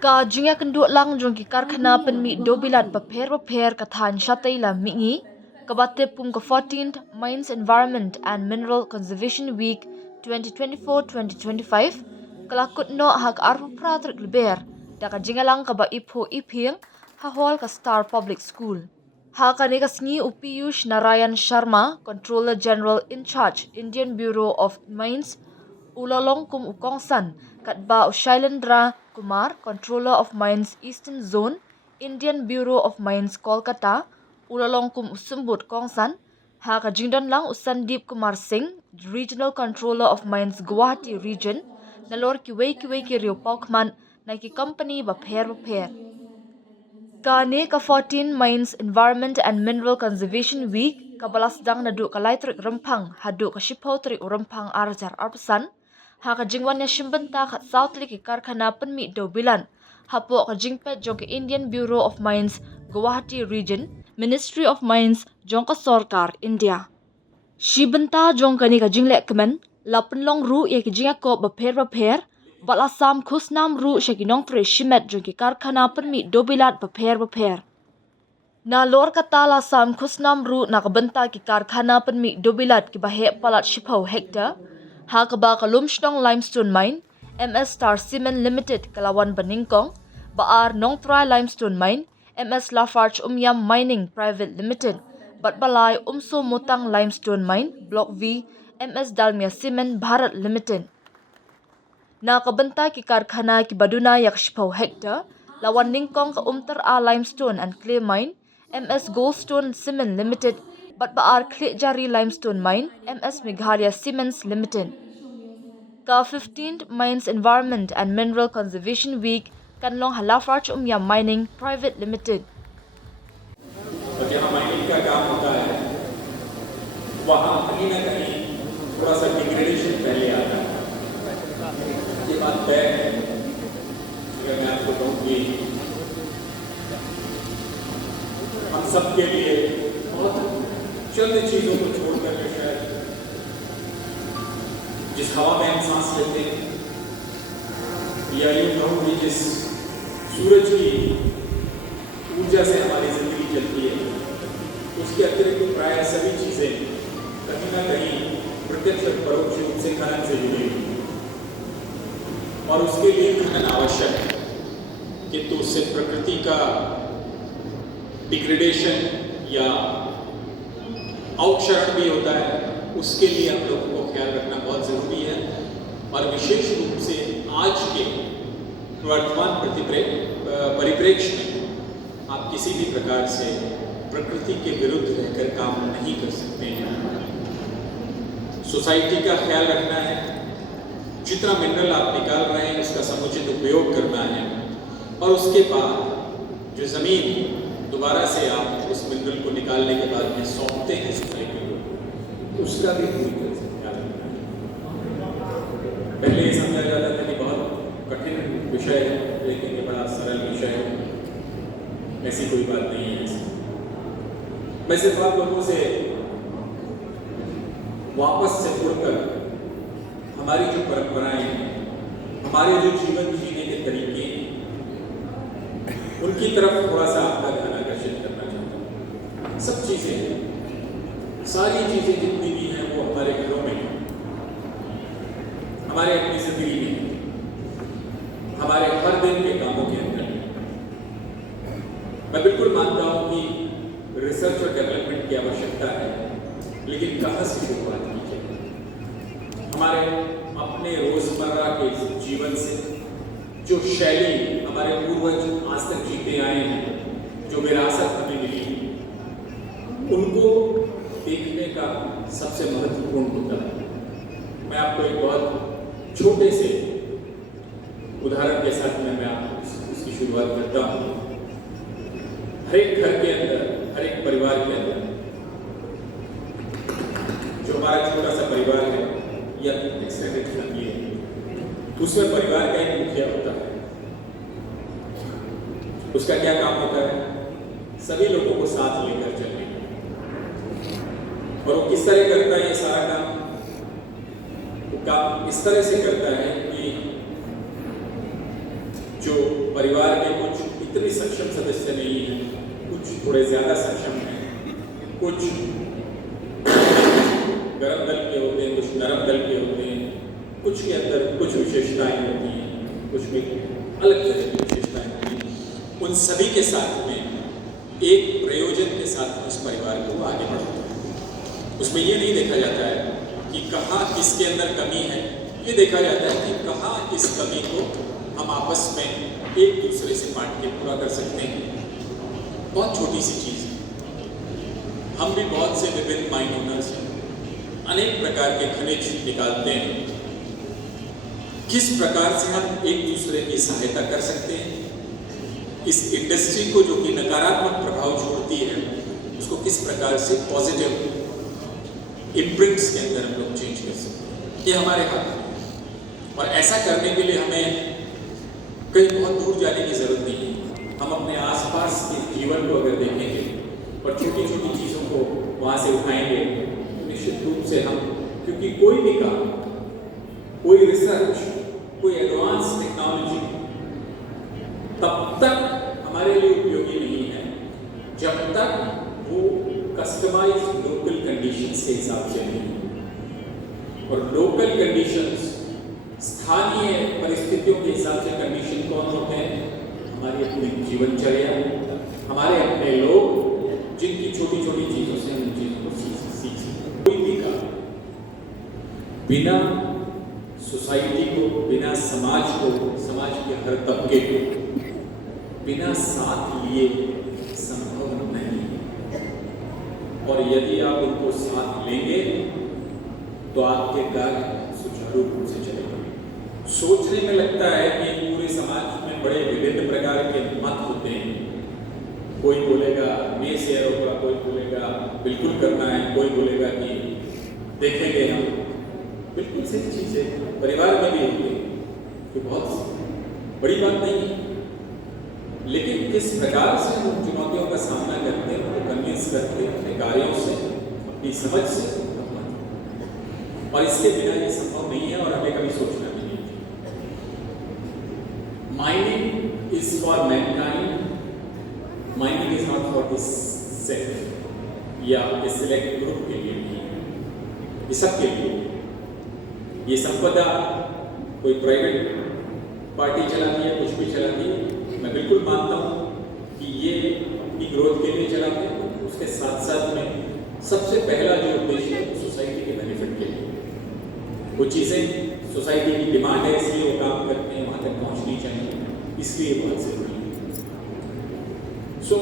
Ka jinga kenduk lang jong ki karkhana penmi dobilat paper kathan shatay la mingi kabate pum ka 14th Mines Environment and Mineral Conservation Week 2024-2025 kalakut no hak arpu pratrik leber da ka jinga lang ka ba ipho iphiang ha hall ka Star Public School. Ha ka ne ka sngi Upiyush Narayan Sharma, Controller General in Charge, Indian Bureau of Mines, Ulalong kum Ukongsan, Katba Shailendra Kumar, Controller of Mines Eastern Zone, Indian Bureau of Mines Kolkata, Ulalong kum Usumbut Kongsan, ha ka jingdan lang Usandip Kumar Singh, Regional Controller of Mines Guwahati Region, nalor kiway ki Rio Paukman, na ki company ba pher. Kane ka 14 Mines Environment and Mineral Conservation Week kabalasdang nadu kalaitrik rempang hadu ka shipotrik rempang arjar arpasan ha ka jingwan ya shimbenta khat southli ki karkhana penmi do bilan hapo ka jingpet jong Indian Bureau of Mines Guwahati Region Ministry of Mines jong ka Sarkar India shibenta jong kani ka jinglek kemen lapenlong ru ya ki jingako ba pher Balasam khusnam ru shakinong tre shimet jongki karkhana penmi dobilat paper. Na lor kata lasam khusnam ru nakabenta ki karkhana penmi dobilat ki bahe palat shipau hektar. Ha kaba kalumshnong limestone mine, MS Star Cement Limited Kalawan Baningkong, Baar Nongtrai Limestone Mine, MS Lafarge Umyam Mining Private Limited, Batbalai Umso Motang Limestone Mine, Block V, MS Dalmia Cement Bharat Limited. Nakabenta ki karkhana ki baduna yak shipau hektar, lawan ningkong ka umtar a limestone and clay mine, MS Goldstone Cement Limited, Batbaar Klejari Limestone Mine, MS Meghalaya Cements Limited. Ka 15th Mines Environment and Mineral Conservation Week, Kanlong Lafarge Umyam Mining Private Limited. जहाँ mining का काम होता है वहाँ कहीं ना कहीं थोड़ा सा डिग्रेडेशन पहले आता है। ये बात तय है। अगर मैं आपको कहूँ कि हम सबके लिए बहुत चंद चीज़ों को छोड़कर के शायद जिस हवा में हम सांस लेते हैं या यूँ कहूँ कि जिस सूरज की ऊर्जा से हमारी जिंदगी चलती है उसके अतिरिक्त प्राय सभी चीज़ें कहीं ना कहीं प्रत्यक्ष और परोक्ष रूप से खनन से जुड़ी हुई और उसके लिए खनन आवश्यक है किंतु उससे प्रकृति का डिग्रेडेशन या अवक्षरण भी होता है। उसके लिए हम लोगों को ख्याल रखना बहुत ज़रूरी है और विशेष रूप से आज के वर्तमान परिप्रेक्ष्य में आप किसी भी प्रकार से प्रकृति के विरुद्ध रहकर काम नहीं कर सकते हैं। सोसाइटी का ख्याल रखना है, जितना मिनरल आप निकाल रहे हैं उसका समुचित उपयोग करना है और उसके बाद जो ज़मीन दोबारा से आप उस मिनरल को निकालने के बाद में सौंपते हैं सोसाइटी को, उसका भी पूरी तरह से ख्याल रखना है। पहले ये समझा जाता था कि बहुत कठिन विषय है लेकिन ये बड़ा सरल विषय है, ऐसी कोई बात नहीं है। मैं सिर्फ आप लोगों से वापस से जुड़कर हमारी जो परंपराएं हैं, हमारे जो जीवन जीने के तरीके हैं, उनकी तरफ थोड़ा सा आपका ध्यान आकर्षित करना चाहता हूँ। सब चीज़ें, सारी चीज़ें जितनी भी हैं वो हमारे घरों में, हमारे अपनी जिंदगी में, हमारे हर दिन के कामों के अंदर। मैं बिल्कुल मानता हूँ कि रिसर्च और डेवलपमेंट की आवश्यकता है, लेकिन कहाँ से शुरुआत की जाए? हमारे अपने रोजमर्रा के जीवन से जो शैली हमारे पूर्वज आज तक जीते आए हैं, जो विरासत हमें मिली, उनको देखने का सबसे महत्वपूर्ण होता है। मैं आपको एक बहुत छोटे से उदाहरण के साथ मैं आपको उसकी शुरुआत करता हूँ। हर एक घर के अंदर, हर एक परिवार के अंदर, जो हमारा छोटा सा परिवार है या एक्सटेंडेड फैमिली है, उसमें परिवार का एक मुखिया होता है। उसका क्या काम होता है? सभी लोगों को साथ लेकर चलने। और वो किस तरह करता है ये सारा काम? वो काम इस तरह से करता है कि जो परिवार के कुछ इतने सक्षम सदस्य नहीं हैं, कुछ थोड़े ज़्यादा सक्षम हैं, कुछ गर्म दल के होते हैं, कुछ नरम दल के होते हैं, कुछ के अंदर कुछ विशेषताएं होती हैं, कुछ में अलग तरह की विशेषताएं होती हैं। उन सभी के साथ में एक प्रयोजन के साथ उस परिवार को आगे बढ़ाते हैं। उसमें ये नहीं देखा जाता है कि कहाँ किसके अंदर कमी है, ये देखा जाता है कि कहाँ इस कमी को हम आपस में एक दूसरे से बांट के पूरा कर सकते हैं। बहुत छोटी सी चीज़ है। हम भी बहुत से विभिन्न माइन ओनर्स हैं, अनेक प्रकार के खनिज निकालते हैं। किस प्रकार से हम एक दूसरे की सहायता कर सकते हैं, इस इंडस्ट्री को जो कि नकारात्मक प्रभाव छोड़ती है, उसको किस प्रकार से पॉजिटिव इम्प्रिंट्स के अंदर हम लोग चेंज कर सकते हैं, ये हमारे हाथ में है। और ऐसा करने के लिए हमें कहीं बहुत दूर जाने की जरूरत नहीं है। हम अपने आसपास के जीवन को अगर देखेंगे और छोटी छोटी चीज़ों को वहाँ से उठाएंगे, तो निश्चित रूप से हम, क्योंकि कोई भी काम, कोई रिसर्च, कोई एडवांस टेक्नोलॉजी तब तक हमारे लिए उपयोगी नहीं है जब तक वो कस्टमाइज लोकल कंडीशंस के हिसाब से नहीं है। और लोकल कंडीशंस, स्थानीय परिस्थितियों के हिसाब से कंडीशन कौन होते हैं? हमारी अपनी जीवनचर्या, हमारे अपने लोग, जिनकी छोटी छोटी चीज़ों से हम चीज़ों को सीख सकते। कोई भी काम बिना सोसाइटी को, बिना समाज को, समाज के हर तबके को बिना साथ लिए संभव नहीं है। और यदि आप उनको साथ लेंगे तो आपके कार्य सुचारू रूप से चलेंगे। सोचने में लगता है कि पूरे समाज में बड़े विभिन्न प्रकार के मत होते हैं। कोई बोलेगा मे शेयर होगा, कोई बोलेगा बिल्कुल करना है, कोई बोलेगा कि देखेंगे हम। बिल्कुल सही चीज़ है, परिवार में भी होती है, तो बहुत बड़ी बात नहीं है। लेकिन किस प्रकार से हम उन चुनौतियों का सामना करते हैं, उनको कन्विंस करते हैं अपने कार्यों से, अपनी समझ से, और इसके बिना ये संभव नहीं है और हमें कभी सोचना भी नहीं है। Mining is for Mankind, mining is not for this sect या इस सिलेक्ट ग्रुप के लिए नहीं है, ये सबके लिए। ये संपदा कोई प्राइवेट पार्टी चलाती है, कुछ भी चलाती है, मैं बिल्कुल मानता हूँ कि ये अपनी ग्रोथ के लिए चलाते हैं। उसके साथ साथ में सबसे पहला जो उद्देश्य है वो सोसाइटी के बेनिफिट के लिए। वो चीज़ें सोसाइटी की डिमांड है, इसलिए वो काम करते हैं, वहाँ तक पहुँचनी चाहिए, इसलिए बहुत ज़रूरी है। सो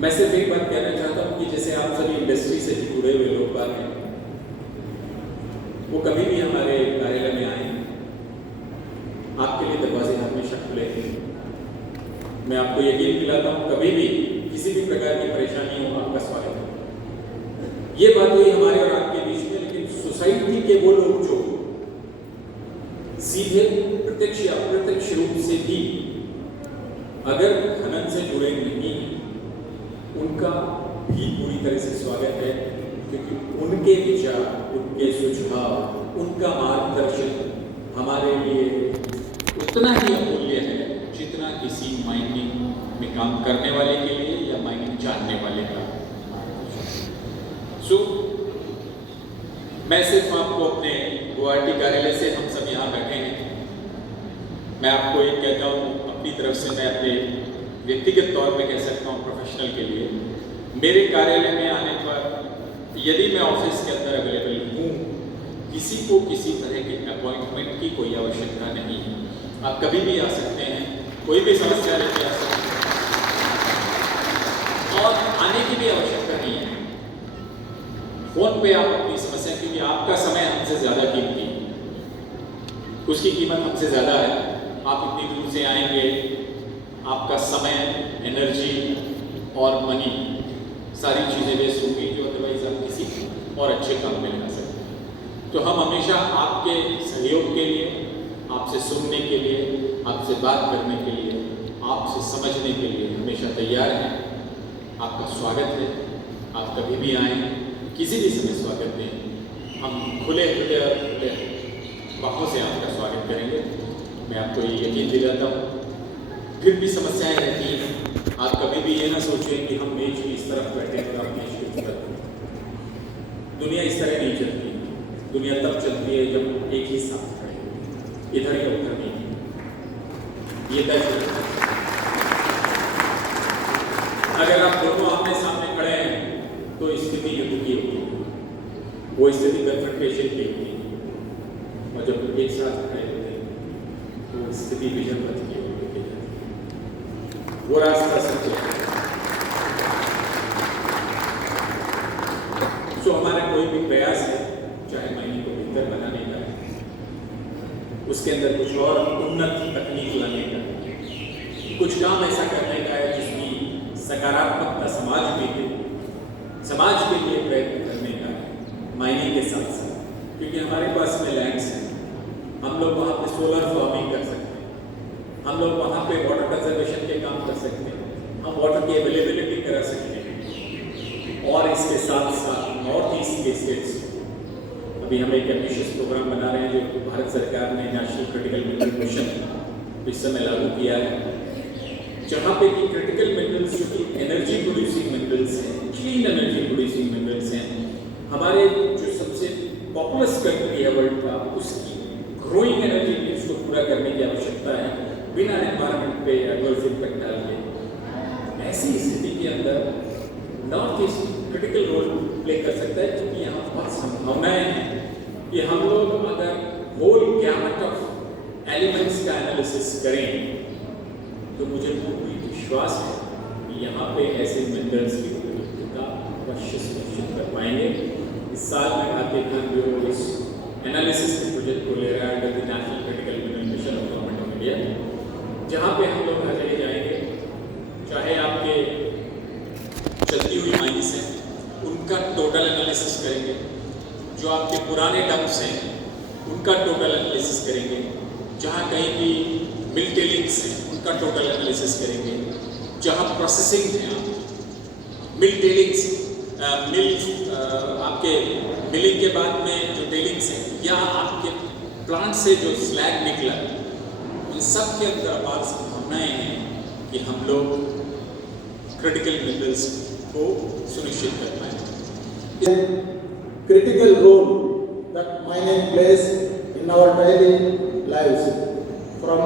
मैं सिर्फ एक बात कहना चाहता हूँ कि जैसे आप सभी इंडस्ट्री से जुड़े हुए लोग बात हैं, वो कभी भी हमारे कार्यालय में आए, आपके लिए दरवाजे हमेशा खुले हैं। मैं आपको यकीन दिलाता हूँ, कभी भी किसी भी प्रकार की परेशानी हो, आपका स्वागत है। ये बात हुई हमारे और आपके बीच में, लेकिन सोसाइटी के वो लोग जो सीधे प्रत्यक्ष या अप्रत्यक्ष रूप से भी अगर खनन से जुड़े नहीं, उनका भी पूरी तरह से स्वागत है, क्योंकि उनके विचार, उनके सुझाव, उनका मार्गदर्शन हमारे लिए उतना ही अमूल्य है जितना किसी माइनिंग में काम करने वाले के लिए या माइनिंग जानने वाले का। सो मैं सिर्फ आपको अपने गुवाहाटी कार्यालय से, हम सब यहाँ बैठे हैं, मैं आपको एक कहता हूँ अपनी तरफ से, मैं अपने व्यक्तिगत तौर पे कह सकता हूँ, प्रोफेशनल के लिए, मेरे कार्यालय में आने पर यदि मैं ऑफिस के अंदर अवेलेबल हूँ, किसी को किसी तरह के अपॉइंटमेंट की कोई आवश्यकता नहीं है। आप कभी भी आ सकते हैं, कोई भी समस्या लेके आ सकते हैं और आने की भी आवश्यकता नहीं है। फोन पे आप अपनी समस्या, क्योंकि आपका समय हमसे ज़्यादा कीमती, उसकी कीमत हमसे ज़्यादा है। आप इतनी दूर से आएंगे, आपका समय, एनर्जी और मनी, सारी चीज़ें वेस्ट होंगी जो अदरवाइज आप किसी और अच्छे काम में लगा सकते हैं। तो हम हमेशा आपके सहयोग के लिए, आपसे सुनने के लिए, आपसे बात करने के लिए, आपसे समझने के लिए हमेशा तैयार हैं। आपका स्वागत है, आप कभी भी आएँ, किसी भी समय स्वागत दें। हम खुले हृदय और खुले बाहों से आपका स्वागत करेंगे। मैं मैं आपको ये यकीन दिलाता हूँ, फिर भी समस्याएं रहती हैं। आप कभी भी ये ना सोचें कि हम मेज की इस तरफ बैठे हैं और आप मेज की उस तरफ। दुनिया इस तरह नहीं चलती। दुनिया तब चलती है जब एक ही साथ खड़े हो। इधर या उधर नहीं, ये तय है। अगर आप दोनों आमने सामने खड़े हैं तो स्थिति युद्ध की होती है, वो स्थिति कन्फ्रंटेशन की होती है। और जब एक साथ खड़े होते हैं तो स्थिति विजन पथ की होती है। वो रास्ता सत्य है। जो हमारा कोई भी प्रयास है, चाहे मायने को बेहतर बनाने का है, उसके अंदर कुछ और उन्नत तकनीक लाने का है, कुछ काम ऐसा करने का है जिसकी सकारात्मकता समाज में हो, समाज के लिए प्रयत्न करने का है, मायने के साथ साथ। क्योंकि हमारे पास में लैंड्स हैं, हम लोग वहाँ पे सोलर फार्मिंग कर सकते हैं, हम लोग वहाँ पे वाटर कंजर्वेशन के काम कर सकते हैं, हम वाटर की अवेलेबिलिटी करा सकते हैं। और इसके साथ साथ नॉर्थ ईस्ट के स्टेट्स, अभी हम एक एम्बिशियस प्रोग्राम बना रहे हैं जो भारत सरकार ने नेशनल क्रिटिकल मिनरल मिशन इस समय लागू किया है, जहाँ पे कि क्रिटिकल मिनरल्स जो कि एनर्जी प्रोड्यूसिंग मिनरल्स हैं, क्लीन एनर्जी प्रोड्यूसिंग मिनरल्स हैं, हमारे जो सबसे पॉपुलस कंट्री है वर्ल्ड का, उसकी ग्रोइंग एनर्जी नीड्स को पूरा करने की आवश्यकता है बिना एनवायरनमेंट पे एडवर्स इम्पैक्ट डाले। ऐसी स्थिति के अंदर north east critical role play कर सकता है, क्योंकि यहाँ बहुत संभावनाएं हैं कि हम लोग अगर होल गैमट ऑफ एलिमेंट्स का एनालिसिस करें तो मुझे पूरी विश्वास है कि यहाँ पे ऐसे मिनरल्स की उपलब्धता अवश्य सुनिश्चित कर पाएंगे। इस साल में भारतीय खान ब्यूरो इस एनालिसिस के प्रोजेक्ट को ले रहा है under the national critical mineral mission of government of India, जहाँ पे हम लोग हर जगह जाएंगे, चाहे आपके चलती हुई माइंस हैं उनका टोटल एनालिसिस करेंगे, जो आपके पुराने डंप्स हैं उनका टोटल एनालिसिस करेंगे, जहाँ कहीं भी मिल टेलिंग्स हैं उनका टोटल एनालिसिस करेंगे, जहाँ प्रोसेसिंग है मिल टेलिंग्स, आपके मिलिंग के बाद में जो टेलिंग्स हैं या आपके प्लांट से जो स्लैग निकला, इन सब के अंदर अपार संभावनाएं हैं कि हम लोग क्रिटिकल मिनरल्स को सुनिश्चित कर पाएंगे। Critical role that mining plays in our daily lives, from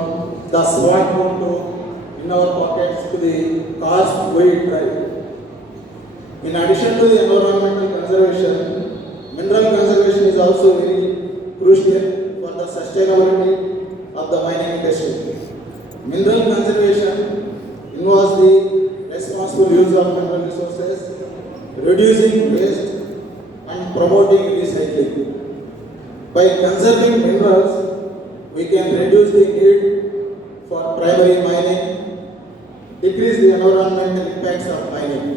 the smartphone to in our pockets to the cars we drive. In addition to the environmental conservation, mineral conservation is also very crucial for the sustainability of the mining industry. Mineral conservation involves the responsible use of mineral resources, reducing waste and promoting recycling. By conserving minerals, we can reduce the need for primary mining, decrease the environmental impacts of mining,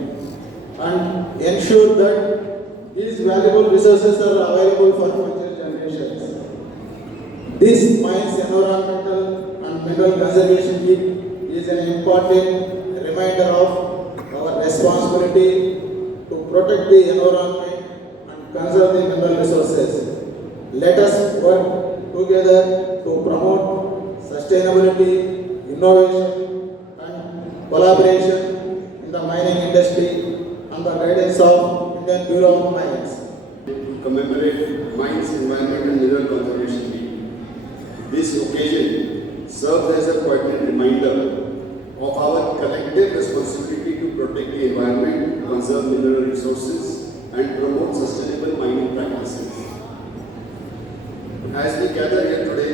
and ensure that these valuable resources are available for future generations. This mine's environmental and mineral conservation is an important reminder of our responsibility to protect the environment and conserve the mineral resources. Let us work together to promote sustainability, innovation and collaboration in the mining industry under the guidance of Indian Bureau of Mines. To commemorate Mines Environment and Mineral Conservation Week. This occasion serves as a poignant reminder of our collective responsibility to protect the environment, conserve mineral resources, and promote sustainable mining practices. As we gather here today,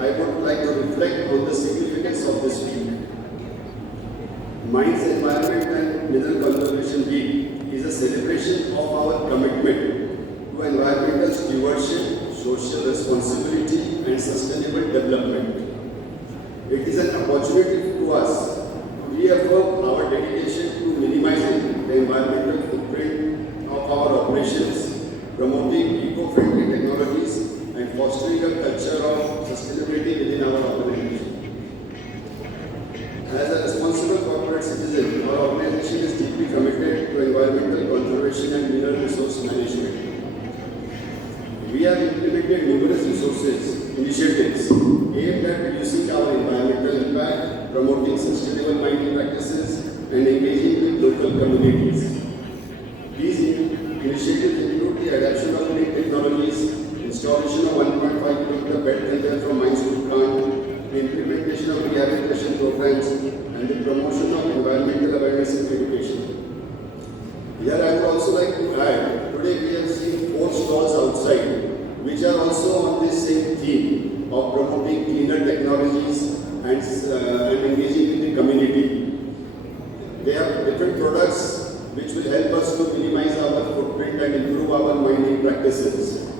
I would like to reflect on the significance of this week. Mines Environment and Mineral Conservation Week is a celebration of our commitment to environmental stewardship, social responsibility, and sustainable development. It is an opportunity to us to reaffirm our dedication to minimizing the environmental footprint of our operations, promoting eco-friendly technologies, and fostering a culture of sustainability within our organization. As a responsible corporate citizen, our organization is deeply committed to environmental conservation and mineral resource management. We have implemented numerous initiatives aimed at reducing our environmental impact, promoting sustainable mining practices, and engaging with local communities. These initiatives include the adoption of clean technologies, installation of 1.5 km belt conveyor from mines to plant, the implementation of rehabilitation programs, and the promotion of environmental awareness and education. Here I would also like to add, today we have seen 4 stalls outside, which are also on this same theme of promoting cleaner technologies and engaging with the community. They have different products which will help us to minimize our footprint and improve our mining practices.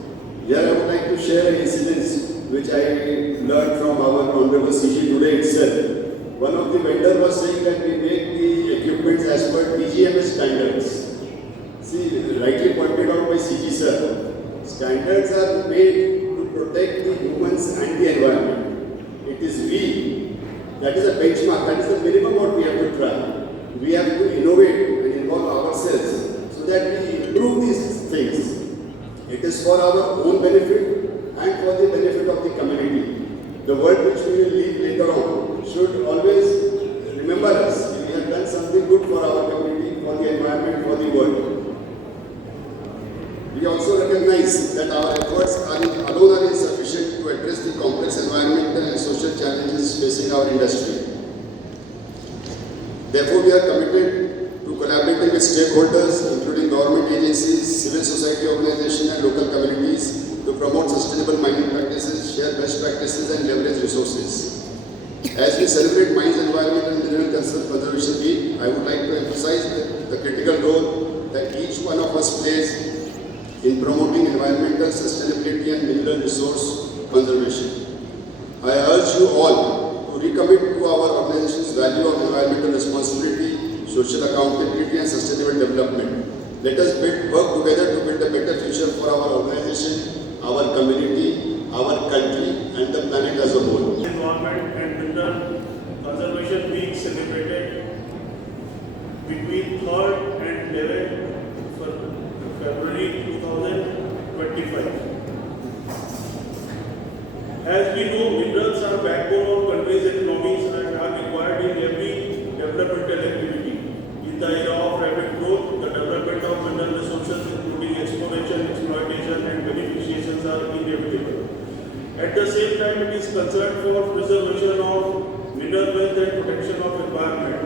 Here I would like to share an incident which I learned from our Honorable CG today itself. One of the vendors was saying that we make the equipment as per DGMS standards. See, rightly pointed out by CG sir, standards are made to protect the humans and the environment. It is we, that is a benchmark, that is the minimum what we have to try. We have to innovate and involve ourselves so that we improve these things. It is for our own benefit and for the benefit of the community. The world which we will leave later on should always remember us. We have done something good for our community, for the environment, for the world. We also recognize that our efforts alone are insufficient to address the complex environmental and social challenges facing our industry. Therefore, we are committed to collaborating with stakeholders, including government agencies, civil society organizations, and local communities to promote sustainable mining practices, share best practices, and leverage resources. As we celebrate Mines Environment and Mineral Conservation Week, I would like to emphasize the critical role that each one of us plays in promoting environmental sustainability and mineral resource conservation. I urge you all to recommit to our organization's value of environmental responsibility, social accountability, and sustainable development. Let us work together to build a better future for our organization, our community, our country, and the planet as a whole. Environment and Mineral Conservation Week celebrated between 3rd and 11th February 2025. As we know, minerals are backbone of countries' economies and are required in every developmental activity. In the era of rapid growth, the development of mineral resources, including exploration, exploitation, and beneficiations, are inevitable. At the same time, it is concerned for preservation of mineral wealth and protection of environment.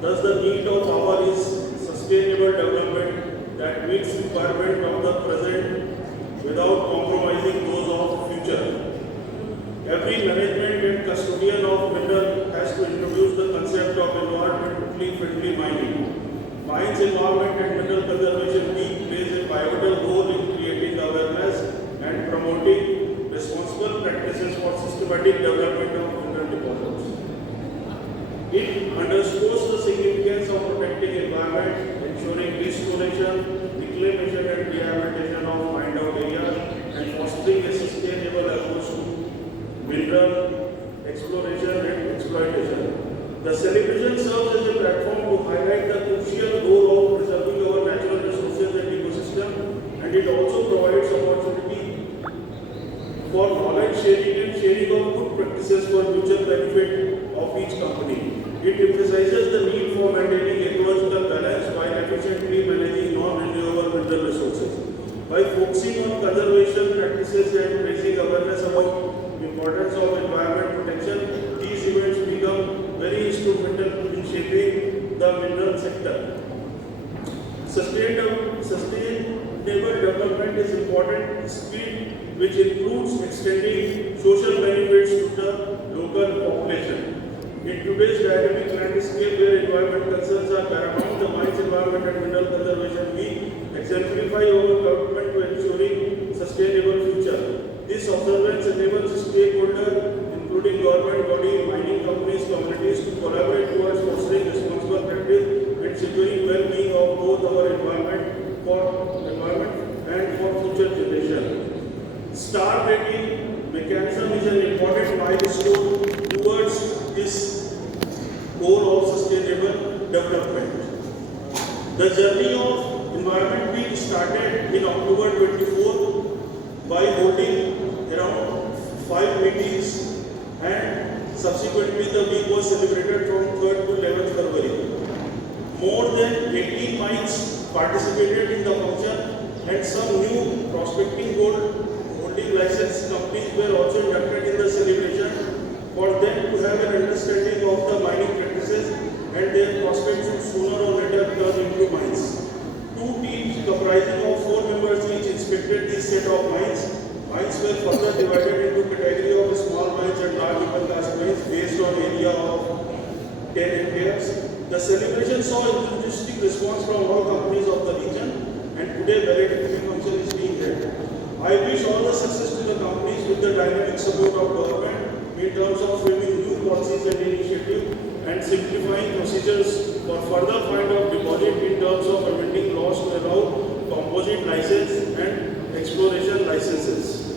Thus, the need of hour is sustainable development that meets requirement of the present without compromising those of the future. Every management and custodian of mineral has to introduce the concept of environmentally friendly mining. Mines Environment and Mineral Conservation Week plays a pivotal role in creating awareness and promoting responsible practices for systematic development of mineral deposits. It underscores the significance of protecting environment, ensuring restoration, reclamation and rehabilitation of mined out areas, and fostering a sustainable approach to mineral exploration and exploitation. The celebration serves as a platform to highlight the crucial role of preserving our natural resources and ecosystem, and it also provides opportunity for knowledge sharing and sharing of good practices for mutual benefit of each company. It emphasizes the need for maintaining ecological balance while efficiently managing non-renewable mineral resources. By focusing on conservation practices and raising awareness about the importance of environment protection, these events become very instrumental in shaping the mineral sector. Sustainable development is important speed, which includes extending social benefits to the local population. In today's dynamic landscape where environment concerns are paramount, the Mines Environment and Mineral Conservation Week exemplify our commitment to ensuring sustainable future. This observance enables stakeholders, including government body, mining companies, communities, to collaborate towards fostering responsible practice and securing well-being of both our environment and for future generations. Star rating mechanism is an important milestone towards this goal of sustainable development. The journey of Environment Week started in October 24 by holding around 5 meetings and subsequently the week was celebrated from 3rd to 11th February. More than 18 mines participated in the function and some new prospecting gold holding license companies were also inducted in the celebration for them to have an understanding of the mining practices and their prospects should sooner or later turn into mines. Two teams comprising of 4 members each inspected the set of mines. Mines were further divided into category of small mines and large open cast mines based on area of 10 hectares. The celebration saw enthusiastic response from all companies of the region and today valedictory function is being held. I wish all the success to the companies with the dynamic support of government in terms of framing new policies and initiatives and simplifying procedures for further find of deposit in terms of amending laws to allow composite license and exploration license.